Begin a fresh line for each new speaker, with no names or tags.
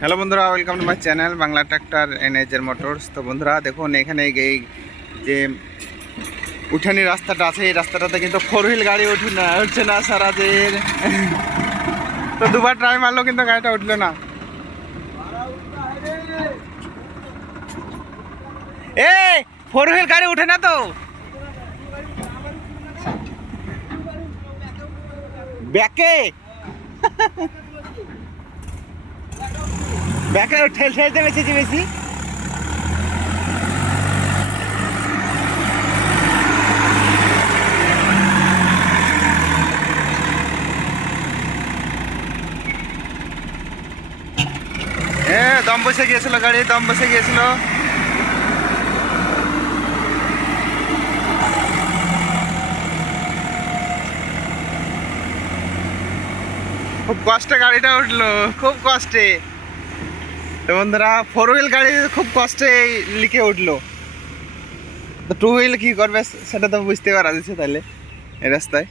Hello বন্ধুরা welcome to my channel Bangla tractor এনএজের motors তো বন্ধুরা, দেখুন, এখানে এই যে উঠানি রাস্তাটা আছে, এই রাস্তাটাতে কিন্তু ফোর হুইল গাড়ি উঠে না উঠছে না সারা দিন তো দুবার ট্রাই মারলো কিন্তু গাড়িটা উঠল না। এ ফোর হুইল গাড়ি উঠে না তো? ব্যাকে? ব্যাকে ঠেল ঠেলতে বেশি বেশি। এ, দম বসে গিয়েছিল গাড়ি, দম বসে গিয়েছিল। খুব কষ্টে গাড়িটা উঠল, খুব কষ্টে। তো বন্ধুরা ফোর হুইল গাড়ি খুব কষ্টে লিখে উঠল। তো টু হুইল কী করবে সেটা তো বুঝতে পারা যাচ্ছে তাহলে, এই রাস্তায়।